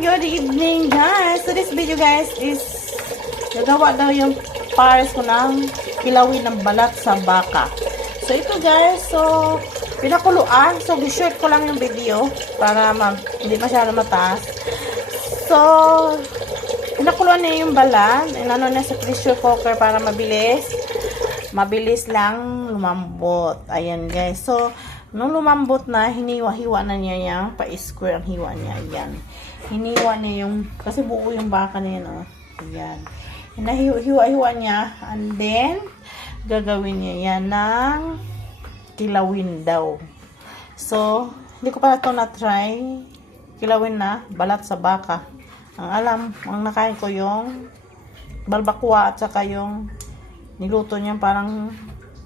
good evening guys. So this video guys is nagawa daw yung pares ko ng kilawin ng balat sa baka. So ito guys, so pinakuluan. So short ko lang yung video para hindi masyado mataas. So pinakuluan niya yung balat. Inano na sa pressure cooker para mabilis lang lumambot. Ayan guys. So nung lumambot na, hiniwa-hiwa na niya yung pa-square ang hiwa niya. Ayan. Hiniwa niya yung, kasi buo yung baka niya, no? Ayan. Hinahiwa-hiwa niya. And then, gagawin niya yan ng kilawin daw. So, hindi ko pa ito na-try. Kilawin na, balat sa baka. Ang nakain ko yung balbakwa at saka yung niluto niya parang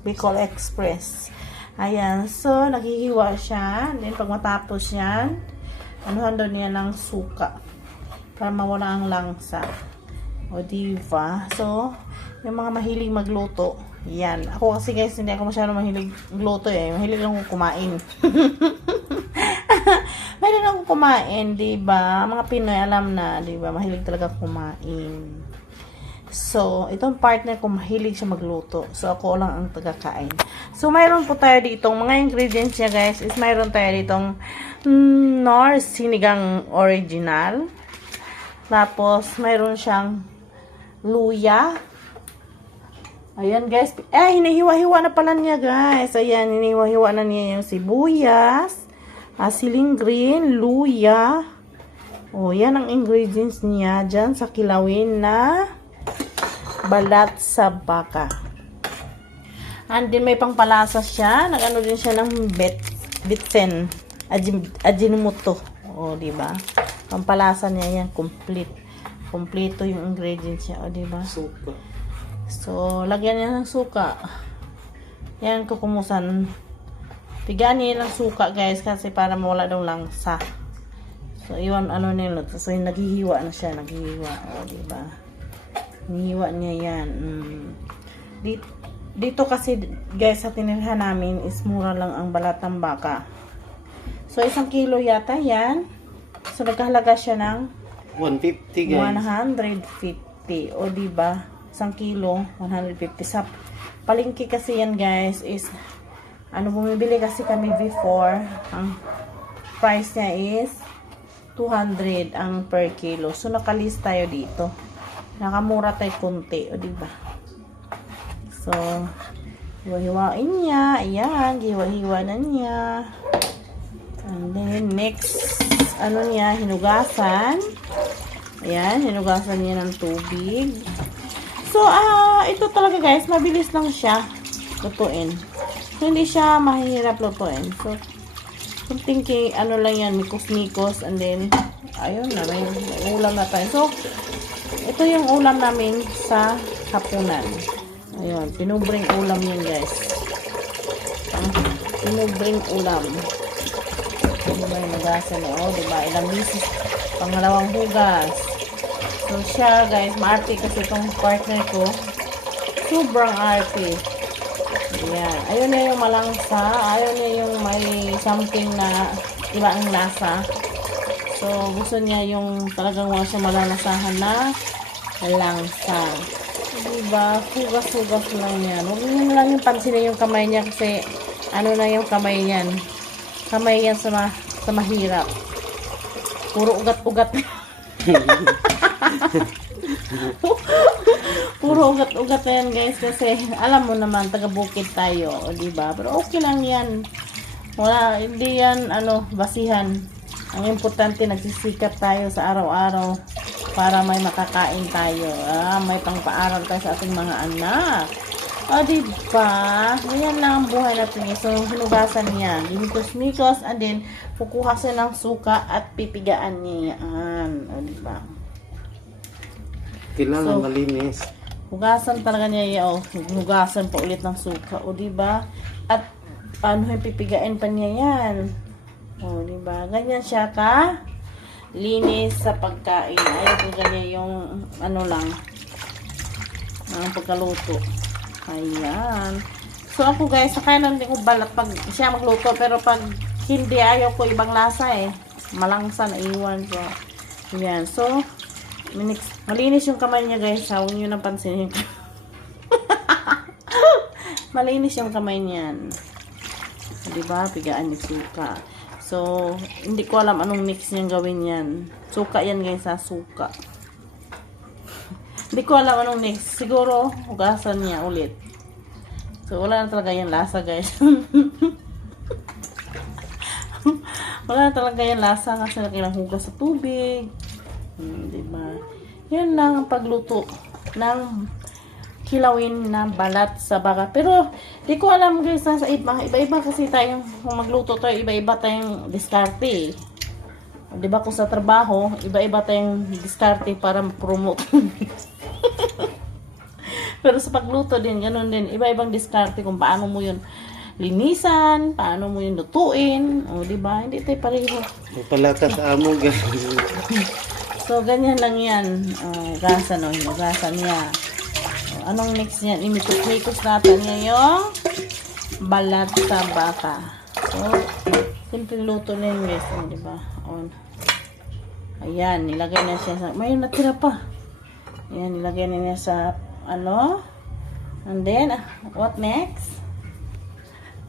Bicol Express. Ayan, so naghihiwa siya. Then pag matapos yan, anuhan daw niya ng suka para mawala ang langsa. O diba? So, yung mga mahilig magluto, yan. Ako kasi guys, hindi ako masyado mahilig magluto eh. Mahilig lang akong kumain. Mahilig lang akong kumain, diba? Mga Pinoy alam na, diba? Mahilig talaga kumain. So, itong partner ko mahilig siya magluto. So, ako lang ang tagakain. So, mayroon po tayo ditong mga ingredients niya guys. Is mayroon tayo ditong Knorr sinigang original. Tapos, mayroon siyang luya. Ayan guys. Hinihiwa-hiwa na pala niya guys. Ayan, hinihiwa-hiwa na niya yung sibuyas, siling green, luya. O, yan ang ingredients niya dyan sa kilawin na balat sa baka. And then may pangpalasa siya. Nagano din siya ng bitsen. Ajinomoto. O, diba? Pampalasa niya yan. Kompleto yung ingredients niya. O, diba? Suka. So, lagyan niya ng suka. Yan, kukumusan. Pigaan niya ng suka, guys. Kasi para mawala daw langsa. So, iwan, nila. So, naghihiwa na siya. Naghihiwa. O, diba? Nihiwa niya yan. Dito kasi guys sa tinirhan namin is mura lang ang balat ng baka. So 1 kilo yata yan. So nagkahalaga siya ng 150 guys. 150. O diba? 1 kilo 150. Sa palengke kasi yan guys is bumibili kasi kami before. Ang price niya is 200 ang per kilo. So nakalist tayo dito. Nakamura tayo konti, o diba? So, hiwa-hiwain niya. Ayan, hiwa-hiwa na niya. And then, next, niya, hinugasan. Ayan, hinugasan niya ng tubig. So, ito talaga guys, mabilis lang siya lutuin. So, hindi siya mahirap lutuin. So, something lang yan, mikos-mikos. And then, ayun na, may ulam na tayo. So, ito yung ulam namin sa hapunan. Ayun, pinubring ulam yan guys. Pinubring ulam. Diba yung nagasan eh. O, diba? Ilang misis. Pangalawang hugas. So, siya guys, maarte kasi itong partner ko. Sobrang arte. Ayan. Ayun na yung malangsa. Ayun na yung may something na iba ang lasa. So, gusto niya yung talagang wala siya malalasahan na langsa. Diba? Hugas-hugas lang yan. Huwag nyo lang yung pansinin yung kamay niya kasi na yung kamay niyan. Kamay yan sa mahirap. Puro ugat-ugat. Puro ugat-ugat na yan guys kasi alam mo naman taga-bukid tayo. O diba? Pero okay lang yan. Wala, hindi yan basihan. Ang importante, nagsisikap tayo sa araw-araw para may makakain tayo. May pangpaaral tayo sa ating mga anak. O, diba? Ayan lang ang buhay natin. So, hinugasan niya. Mikos-mikos. And then, kukuha siya ng suka at pipigaan niya yan. O, diba? Kailangan malinis. Hugasan talaga niya yan. Hugasan pa ulit ng suka. O, diba? At, paano yung pipigain pa niya yan? O, diba? Ganyan siya ka linis sa pagkain. Ayaw ko ganyan yung lang ang pagkaluto. Ayan. So, ako guys, kailan din ko balat pag siya magluto. Pero pag hindi, ayaw ko ibang lasa eh. Malangsa na iwan ko. Yan. So, malinis yung kamay niya guys. Huwag nyo nang pansinin. Malinis yung kamay niyan. Diba? Pigaan yung suka. So, hindi ko alam anong mix niyang gawin yan. Suka yan guys ha. Suka. Hindi ko alam anong mix. Siguro, hugasan niya ulit. So, wala na talaga yung lasa guys. Wala na talaga yung lasa kasi nakilahugas sa tubig. Diba? Yan lang ang pagluto ng kilawin na balat sa baka. Pero, di ko alam guys, sa iba-iba kasi tayong kung magluto tayo, iba-iba tayong diskarte. Di ba kung sa trabaho, iba-iba tayong diskarte para promote. Pero sa pagluto din, ganun din, iba-ibang diskarte kung paano mo yun linisan, paano mo yun lutuin. O, di ba? Hindi tayo pareho. Palakas amo guys. So, ganyan lang yan. Hugasan o, hinugasan niya. Anong next niyan? Imikos-mikos natin ngayong balat sa baka. So, simple luto na yun guys. Oh, diba? On. Ayan, nilagay na siya sa... May natira pa. Ayan, nilagay na niya sa ano. And then, what next?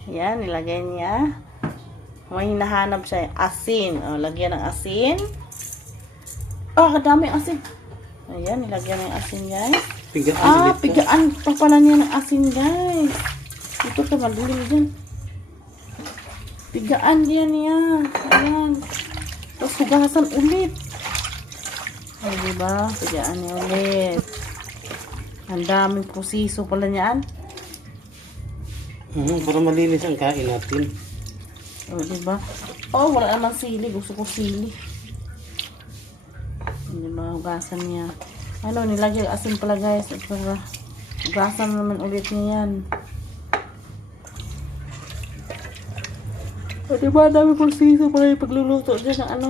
Ayan, nilagay niya. May hinahanap siya. Asin. O, lagyan ng asin. Kadami asin. Ayan, nilagyan ng asin guys. Pigaan Pigaan pa pala niya ng asin, guys. Ito ka, malilim dyan. Pigaan yan niya. Ayan. Tapos hugasan ulit. Ay, diba? Pigaan niya ulit. Ang daming proseso pala niyan. Para malinis ang kain natin. O, diba? Oh, wala naman sili. Gusto ko sili. Diba? Hugasan niya. Ano, nilagay asin pala guys. At saka, hugasan naman ulit niya yan. O, diba? Dami proseso pala yung pagluluto dyan ng ano.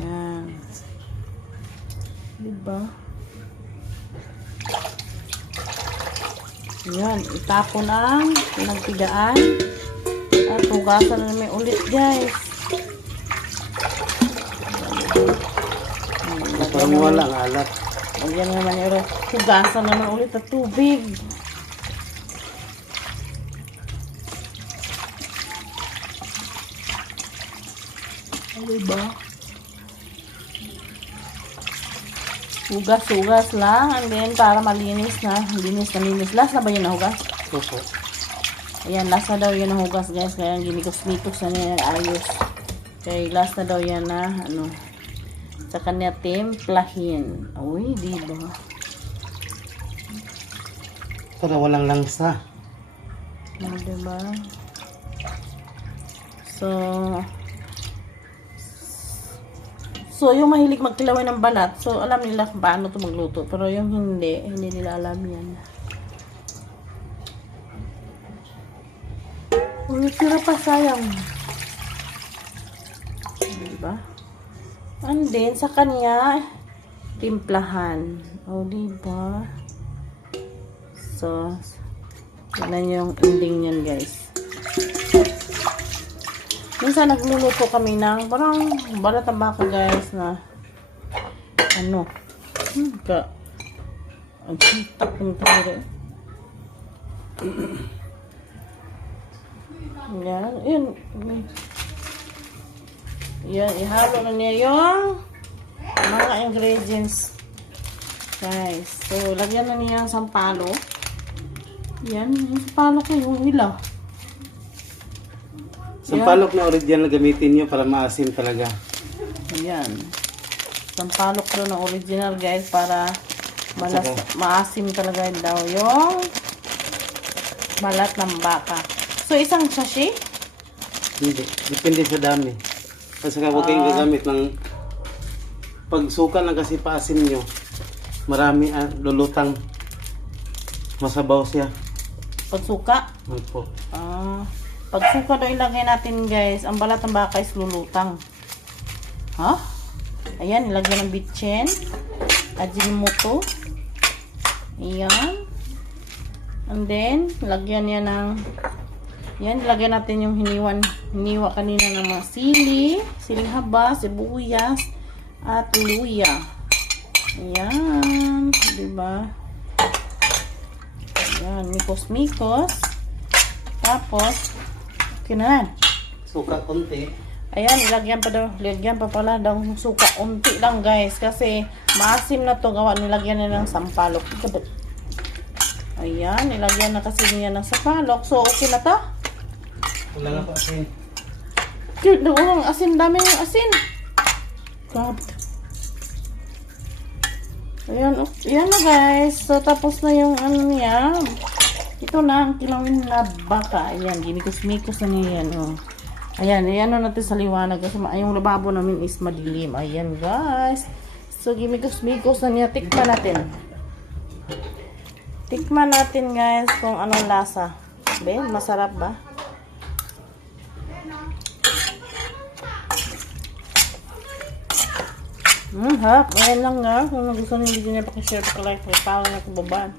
Yan. Diba? Yan. Itapon ang pinagpigaan. At hugasan naman ulit guys. Para mawala ang alat. Ayan naman yun. Hugasan naman ulit at tubig. Diba? Hugas-hugas lang. And then, para malinis na. Linis. Last na ba yun na hugas? Opo. Ayan, last na daw yun na hugas guys. Kaya ginikos-nikos na niya ayos. Okay, last na daw yan na ano. Sa kanya timplahin. Uy, diba? Para walang langsa. Diba? So, yung mahilig magkilawin ng balat, so, alam nila kung paano ito magluto. Pero yung hindi nila alam yan. Uy, tira pa, sayang. Diba? And then, sa kanya, timplahan. O, diba? So, yan yung ending yan, guys. Minsan nagluluto kami ng parang balat ang baka guys na ano ang sitak ng tari. Yan, ihalo na niya yung mga ingredients guys. So, lagyan na niya yung sampalo. Yan, yung sampalo ko yung hila. Sampalok na original gamitin nyo para maasim talaga. Ayan. Sampalok ko na original guys para maasim talaga daw yung balat ng baka. So, isang sachet? Hindi. Depende sa dami. Kasi huwag kayong gagamit ng pagsuka lang kasi paasim nyo. Marami lulutang masabaw siya. Pagsuka? Opo. Pagsuka daw ilagay natin guys, ang balat ng baka is lulutang. Ha? Ayan, ilagay ng bitchen. Ajinomoto. Ayan. And then, lagyan niya ng yan, ilagay natin yung Hiniwa kanina ng mga sili, siling haba, sibuyas, at luya. Ayan, diba? Ayan, mikos-mikos. Tapos, okay na yan. Suka konti. Ayan, ilagyan pa pala daw ng suka. Unti lang guys, kasi maasim na to gawa. Nilagyan na ng sampalok. Ayan, nilagyan na kasi niya ng sampalok. So, okay na to. Wala na pa asin. Cute na ang asin. Dami yung asin. God. Ayan, ayan na guys. So, tapos na yung ano niya. Ito na ang kilawin na baka. Ayan, ginikos-mikos na niya yan. Oh. Ayan, ayan na natin sa liwanag. Kasi yung lababo namin is madilim. Ayan guys. So, gimikos-mikos na niya. Tikman natin. Tikman natin guys kung anong lasa. Be, masarap ba? Harap. Ayan lang nga. Kung gusto nyo, hindi nyo pakishare, pakilike, pakipalo na kubabaan.